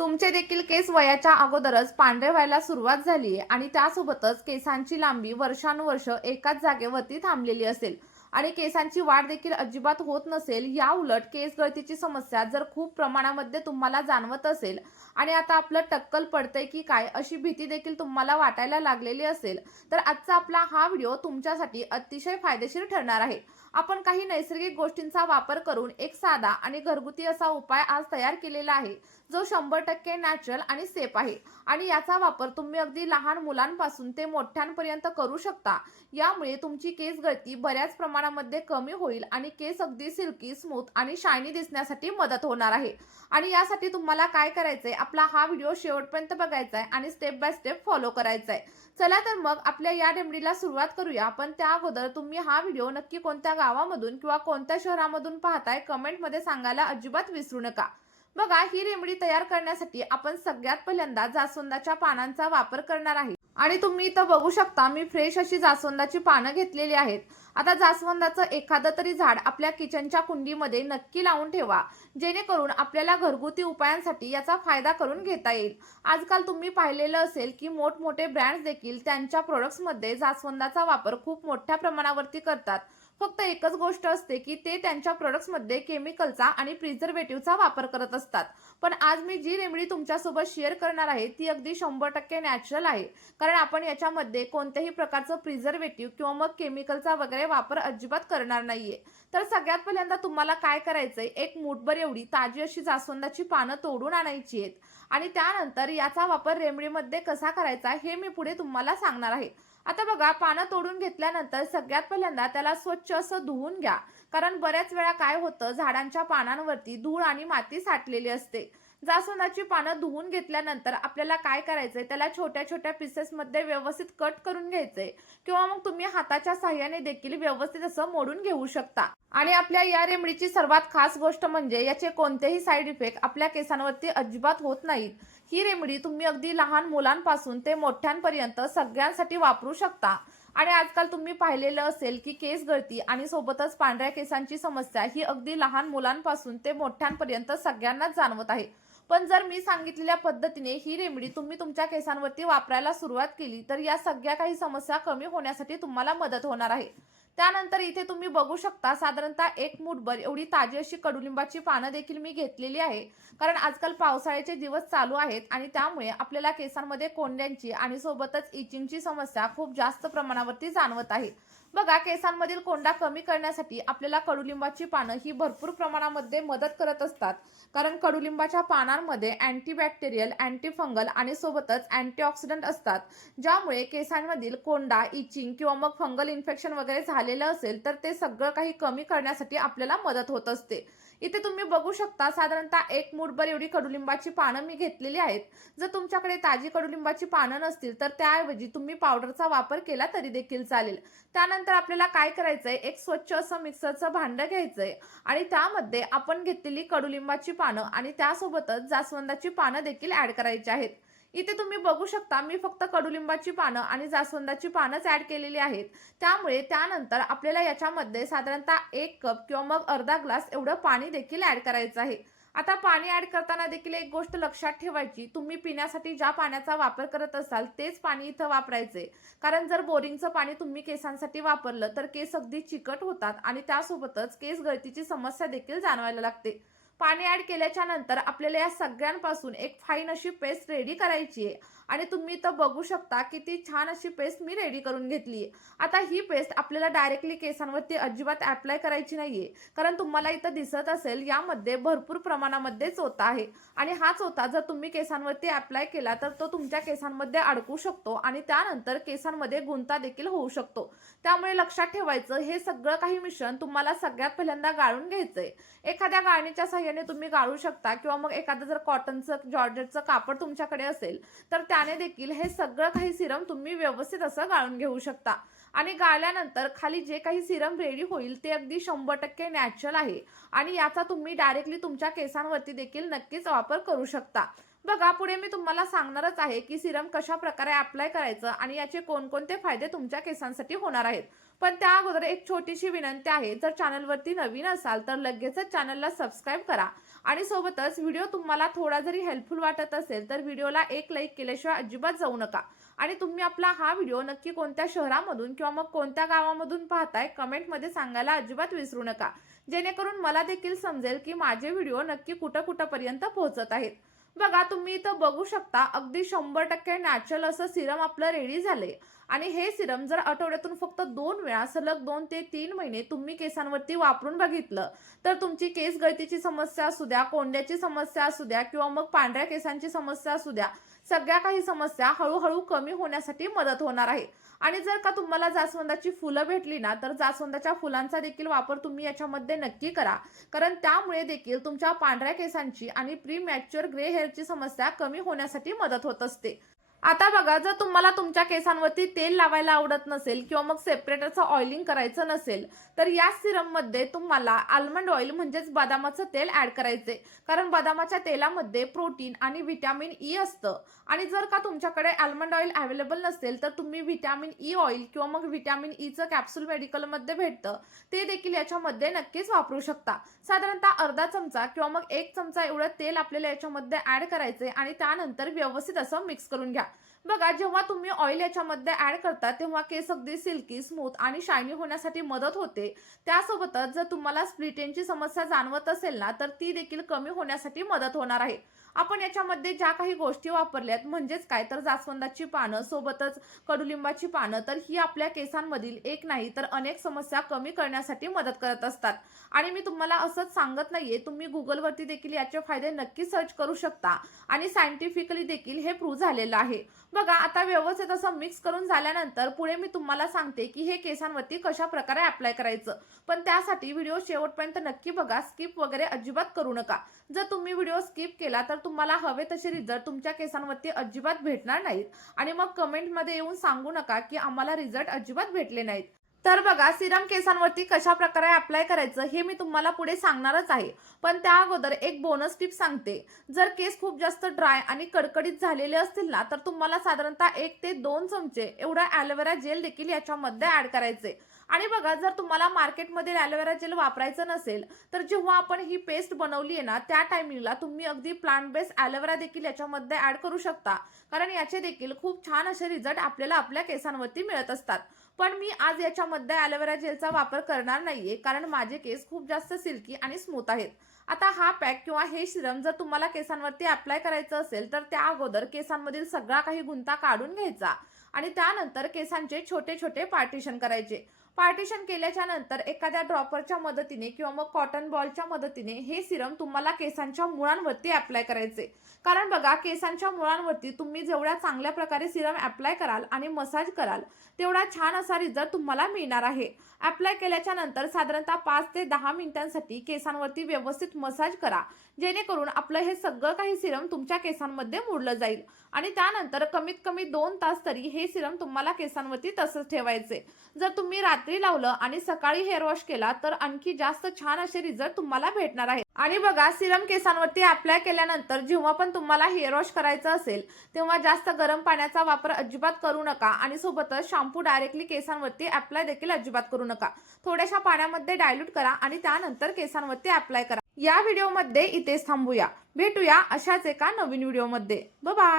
तुमचे देखील केस वयाच्या अगोदरच पांढरे व्हायला सुरुवात झाली आहे आणि त्यासोबतच केसांची लांबी वर्षानुवर्ष एकाच जागेवरती थांबलेली असेल आणि केसांची वाढ देखील अजिबात होत नसेल, या उलट केस गळतीची समस्या जर खूप प्रमाणामध्ये तुम्हाला जाणवत असेल आणि आता आपलं टक्कल पडतंय की काय अशी भीती देखील तुम्हाला वाटायला लागलेली असेल, तर आजचा आपला हा व्हिडिओ तुमच्यासाठी अतिशय फायदेशीर ठरणार आहे. आपण काही नैसर्गिक गोष्टींचा वापर करून एक साधा आणि घरगुती असा उपाय आज तयार केलेला आहे, जो 100% नॅचरल आणि सेफ आहे आणि याचा वापर तुम्ही अगदी लहान मुलांपासून ते मोठ्यांपर्यंत करू शकता. यामुळे तुमची केस गळती बऱ्याच प्रमाणामध्ये कमी होईल आणि केस अगदी सिल्की, स्मूथ आणि शायनी दिसण्यासाठी मदत होणार आहे. आणि यासाठी तुम्हाला काय करायचंय, आपला हा व्हिडिओ शेवटपर्यंत बघायचा आहे आणि स्टेप बाय स्टेप फॉलो करायचा आहे. चला तर मग आपल्या या रेमेडीला सुरुवात करूया. पण त्या अगोदर तुम्ही हा व्हिडिओ नक्की कोणत्या गावामधून किंवा कोणत्या शहरामधून पाहताय कमेंटमध्ये सांगायला अजिबात विसरू नका. बघा, ही रेमेडी तयार करण्यासाठी आपण सगळ्यात पहिल्यांदा जास्वंदाच्या पानांचा वापर करणार आहे आणि तुम्ही इथं बघू शकता, मी फ्रेश अशी जास्वंदाची पानं घेतलेली आहेत. आता जास्वंदाचं एखादं तरी झाड आपल्या किचनच्या कुंडीमध्ये नक्की लावून ठेवा, जेणेकरून आपल्याला घरगुती उपायांसाठी याचा फायदा करून घेता येईल. आजकाल तुम्ही पाहिलेलं असेल की मोठमोठे ब्रँड्स देखील त्यांच्या प्रोडक्ट्समध्ये जास्वंदाचा वापर खूप मोठ्या प्रमाणावरती करतात. फक्त एकच गोष्ट असते की ते त्यांच्या प्रोडक्ट्समध्ये केमिकलचा आणि प्रिझर्वेटिव्हचा वापर करत असतात. पण आज मी जी रेमेडी तुमच्यासोबत शेअर करणार आहे ती अगदी 100% नॅचरल आहे, कारण आपण याच्यामध्ये कोणत्याही प्रकारचं प्रिझर्वेटिव्ह किंवा मग केमिकलचा वगैरे वापर अजिबात करणार नाहीये. तर सगळ्यात पहिल्यांदा तुम्हाला काय करायचंय, एक मूठभर एवढी ताजी अशी जास्वंदाची पानं तोडून आणायची आहेत आणि त्यानंतर याचा वापर रेमेडीमध्ये कसा करायचा हे मी पुढे तुम्हाला सांगणार आहे. आता बघा, पानं तोडून घेतल्यानंतर सगळ्यात पहिल्यांदा त्याला स्वच्छ असं धुवून घ्या, कारण बऱ्याच वेळा काय होतं, झाडांच्या पानांवरती धूळ आणि माती साठलेली असते. जास्वंदाची पानं धुवून घेतल्यानंतर आपल्याला काय करायचंय, त्याला छोट्या छोट्या पीसेसमध्ये व्यवस्थित कट करून घ्यायचंय किंवा मग तुम्ही हाताच्या साह्याने देखील व्यवस्थित असं मोडून घेऊ शकता. आणि आपल्या या रेमेडीची सर्वात खास गोष्ट म्हणजे याचे कोणतेही साईड इफेक्ट आपल्या केसांवरती अजिबात होत नाहीत. ही रेमेडी तुम्ही अगदी लहान मुलांपासून ते मोठ्यांपर्यंत सगळ्यांसाठी वापरू शकता. आणि आजकाल तुम्ही पाहिलेलं असेल की केस गळती आणि सोबतच पांढऱ्या केसांची समस्या ही अगदी लहान मुलांपासून ते मोठ्यांपर्यंत सगळ्यांनाच जाणवत आहे. पण जर मी सांगितलेल्या पद्धतीने ही रेमेडी तुम्ही तुमच्या केसांवरती वापरायला सुरुवात केली तर या सगळ्या काही समस्या कमी होण्यासाठी तुम्हाला मदत होणार आहे. त्यानंतर इथे तुम्ही बघू शकता, साधारणतः एक मूठभर एवढी ताजी अशी कडुलिंबाची पानं देखील मी घेतलेली आहे, कारण आजकाल पावसाळ्याचे दिवस चालू आहेत आणि त्यामुळे आपल्याला केसांमध्ये कोंड्यांची आणि सोबतच इचिंगची समस्या खूप जास्त प्रमाणावरती जाणवत आहे. बघा, केसांमधील कोंडा कमी करण्यासाठी आपल्याला कडुलिंबाची पानं ही भरपूर प्रमाणामध्ये मदत करत असतात, कारण कडुलिंबाच्या पानांमध्ये अँटीबॅक्टेरियल, अँटीफंगल आणि सोबतच अँटीऑक्सिडंट असतात, ज्यामुळे केसांमधील कोंडा, इचिंग किंवा मग फंगल इन्फेक्शन वगैरे झालेलं असेल तर ते सगळं काही कमी करण्यासाठी आपल्याला मदत होत असते. इथे तुम्ही बघू शकता, साधारणतः एक मूठभर एवढी कडुलिंबाची पानं मी घेतलेली आहेत. जर तुमच्याकडे ताजी कडुलिंबाची पानं नसतील तर त्याऐवजी तुम्ही पावडरचा वापर केला तरी देखील चालेल. त्यानंतर आपल्याला काय करायचंय, एक स्वच्छ असं मिक्सरचं भांडं घ्यायचंय आणि त्यामध्ये आपण घेतलेली कडुलिंबाची पानं आणि त्यासोबतच जास्वंदाची पानं देखील ऍड करायची आहेत. इथे तुम्ही बघू शकता, मी फक्त कडुलिंबाची पानं आणि जास्वंदाची पानंच ऍड केलेली आहेत. त्यामुळे त्यानंतर आपल्याला याच्यामध्ये साधारणतः 1 कप किंवा मग अर्धा ग्लास एवढं पाणी देखील ऍड करायचं आहे. आता पाणी ऍड करताना देखील एक गोष्ट लक्षात ठेवायची, तुम्ही पिण्यासाठी ज्या पाण्याचा वापर करत असाल तेच पाणी इथं वापरायचे, कारण जर बोरिंगचं पाणी तुम्ही केसांसाठी वापरलं तर केस अगदी चिकट होतात आणि त्यासोबतच केस गळतीची समस्या देखील जाणवायला लागते. पाणी ऍड केल्याच्या नंतर आपल्याला या सगळ्यांपासून एक फाईन अशी पेस्ट रेडी करायची आहे आणि तुम्ही इथं बघू शकता किती छान अशी पेस्ट मी रेडी करून घेतली आहे. आता ही पेस्ट आपल्याला डायरेक्टली केसांवरती अजिबात अप्लाय करायची नाहीये, कारण तुम्हाला इथं दिसत असेल यामध्ये भरपूर प्रमाणामध्ये चोथा आहे आणि हा चोथा जर तुम्ही केसांवरती अप्लाय केला तर तो तुमच्या केसांमध्ये अडकू शकतो आणि त्यानंतर केसांमध्ये गुंता देखील होऊ शकतो. त्यामुळे लक्षात ठेवायचं, हे सगळं काही मिश्रण तुम्हाला सगळ्यात पहिल्यांदा गाळून घ्यायचंय. एखाद्या गाळणीच्या साह्याने तुम्ही गाळू शकता किंवा मग एखादं जर कॉटनचं, जॉर्जेटचं कापड तुमच्याकडे असेल तर त्याने देखील हे सगळं काही सिरम तुम्ही व्यवस्थित असं गाळून घेऊ शकता. आणि गाळल्यानंतर खाली जे काही सिरम रेडी होईल ते अगदी 100% नॅचरल आहे आणि याचा तुम्ही डायरेक्टली तुमच्या केसांवरती देखील नक्कीच वापर करू शकता. बघा, पुढे मी तुम्हाला सांगणारच आहे की सिरम कशा प्रकारे अप्लाय करायचं आणि याचे कोणकोणते फायदे तुमच्या केसांसाठी होणार आहेत. पण त्या अगोदर एक छोटीशी विनंती आहे, जर चॅनलवरती नवीन असाल तर लगेचच चॅनलला सबस्क्राईब करा आणि सोबतच व्हिडिओ तुम्हाला थोडा जरी हेल्पफुल वाटत असेल तर व्हिडिओला एक लाईक केल्याशिवाय अजिबात जाऊ नका. आणि तुम्ही आपला हा व्हिडिओ नक्की कोणत्या शहरामधून किंवा मग कोणत्या गावामधून पाहताय कमेंटमध्ये सांगायला अजिबात विसरू नका, जेणेकरून मला देखील समजेल की माझे व्हिडिओ नक्की कुठं पोहोचत आहेत. बघा, तुम्ही इथं बघू शकता अगदी 100% नॅचरल असं सिरम आपलं रेडी झाले. आणि हे सिरम जर आठवड्यातून फक्त 2 वेळा सलग 2 ते 3 महिने तुम्ही केसांवरती वापरून बघितलं तर तुमची केस गळतीची समस्या असू द्या, कोंड्याची समस्या असू द्या किंवा मग पांढऱ्या केसांची समस्या असू द्या, सगळ्या काही समस्या हळूहळू कमी होण्यासाठी मदत होणार आहे. आणि जर का तुम्हाला जास्वंदाची फुलं भेटली ना तर जास्वंदाच्या फुलांचा देखील वापर तुम्ही याच्यामध्ये नक्की करा, कारण त्यामुळे देखील तुमच्या पांढऱ्या केसांची आणि प्री मॅच्युअर ग्रे हेअरची समस्या कमी होण्यासाठी मदत होत असते. आता बघा, जर तुम्हाला तुमच्या केसांवरती तेल लावायला आवडत नसेल किंवा मग सेपरेटरचं ऑइलिंग करायचं नसेल तर या सिरममध्ये तुम्हाला आल्मंड ऑइल म्हणजेच बदामाचं तेल ऍड करायचे, कारण बदामाच्या तेलामध्ये प्रोटीन आणि व्हिटॅमिन ई असतं. आणि जर का तुमच्याकडे आल्मंड ऑइल अवेलेबल नसेल तर तुम्ही व्हिटॅमिन ई ऑइल किंवा मग व्हिटॅमिन ईचं कॅप्सूल मेडिकलमध्ये भेटतं, ते देखील याच्यामध्ये नक्कीच वापरू शकता. साधारणतः अर्धा चमचा किंवा मग 1 चमचा एवढं तेल आपल्याला याच्यामध्ये ऍड करायचे आणि त्यानंतर व्यवस्थित असं मिक्स करून घ्या. बघा, जेव्हा तुम्ही ऑइल याच्यामध्ये ऍड करता तेव्हा केस अगदी सिल्की, स्मूथ आणि शायनी होण्यासाठी मदत होते. त्यासोबतच जर तुम्हाला स्प्लिट एंडची समस्या जाणवत असेल ना तर ती देखील कमी होण्यासाठी मदत होणार आहे. आपण याच्यामध्ये ज्या काही गोष्टी वापरल्यात म्हणजेच काय तर जास्वंदाची पानं, सोबतच कडुलिंबाची पानं, तर ही आपल्या केसांमधील एक नाही तर अनेक समस्या कमी करण्यासाठी मदत करत असतात. आणि मी तुम्हाला असंच सांगत नाहीये, तुम्ही गुगलवरती देखील याचे फायदे नक्की सर्च करू शकता आणि सायंटिफिकली देखील हे प्रूव्ह झालेलं आहे. बघा, आता व्यवस्थित असं मिक्स करून झाल्यानंतर पुढे मी तुम्हाला सांगते की हे केसांवरती कशा प्रकारे अप्लाय करायचं. पण त्यासाठी व्हिडिओ शेवटपर्यंत नक्की बघा, स्किप वगैरे अजिबात करू नका. जर तुम्ही व्हिडिओ स्किप केला तर तुम्हाला हवे तसे रिझल्ट तुमच्या केसांवरती अजिबात भेटणार नाहीत आणि मग कमेंटमध्ये येऊन सांगू नका की आम्हाला रिझल्ट अजिबात भेटले नाहीत. तर बघा, सिरम केसांवरती कशा प्रकारे अप्लाय करायचं हे मी तुम्हाला पुढे सांगणारच आहे. पण त्या अगोदर एक बोनस टिप सांगते. जर केस खूप जास्त ड्राय आणि कडकडीत झालेले असतील ना तर तुम्हाला साधारणतः 1 ते 2 चमचे एवढा ॲलोवेरा जेल देखील याच्यामध्ये ऍड करायचे. आणि बघा, जर तुम्हाला मार्केटमध्ये ॲलोवेरा जेल वापरायचं नसेल तर जेव्हा आपण ही पेस्ट बनवली आहे ना त्या टायमिंगला तुम्ही अगदी प्लांट बेस्ड ॲलोवेरा देखील याच्यामध्ये ऍड करू शकता, कारण याचे देखील खूप छान असे रिझल्ट आपल्याला आपल्या केसांवरती मिळत असतात. पण मी आज याच्यामध्ये ॲलोवेरा जेलचा वापर करणार नाहीये, कारण माझे केस खूप जास्त सिल्की आणि स्मूथ आहेत. आता हा पॅक किंवा हे सिरम जर तुम्हाला केसांवरती अप्लाय करायचं असेल तर त्या अगोदर केसांमधील सगळा काही गुंता काढून घ्यायचा आणि त्यानंतर केसांचे छोटे छोटे पार्टिशन करायचे. पार्टिशन केल्याच्या नंतर एखाद्या ड्रॉपरच्या मदतीने किंवा मग कॉटन बॉलच्या मदतीने हे सिरम तुम्हाला केसांच्या मुळांवरती अप्लाय करायचे. कारण बघा, केसांच्या मुळांवरती तुम्ही जेवढ्या चांगल्या प्रकारे सिरम अप्लाय कराल आणि मसाज कराल तेवढा छान असा रिझल्ट तुम्हाला मिळणार आहे. अप्लाय केल्याच्या नंतर साधारणतः 5 ते 10 मिनिटांसाठी केसांवरती व्यवस्थित मसाज करा, जेणेकरून आपलं हे सगळं काही सिरम तुमच्या केसांमध्ये मुरलं जाईल. आणि त्यानंतर कमीत कमी 2 तास तरी हे सिरम तुम्हाला केसांवरती तसंच ठेवायचे. जर तुम्ही रात्री लावलं आणि सकाळी हेअर वॉश केला तर आणखी जास्त छान असे रिझल्ट तुम्हाला भेटणार आहेत. आणि बघा, सिरम केसांवरती अप्लाय केल्यानंतर जेव्हा पण तुम्हाला हेअर वॉश करायचं असेल तेव्हा जास्त गरम पाण्याचा वापर अजिबात करू नका आणि सोबतच शॅम्पू डायरेक्टली केसांवरती अप्लाय देखील अजिबात करू नका. थोड्याशा पाण्यामध्ये डायल्यूट करा आणि त्यानंतर केसांवरती अप्लाय करा. या व्हिडिओमध्ये इथेच थांबूया. भेटूया अशाच एका नवीन व्हिडिओमध्ये. Bye bye.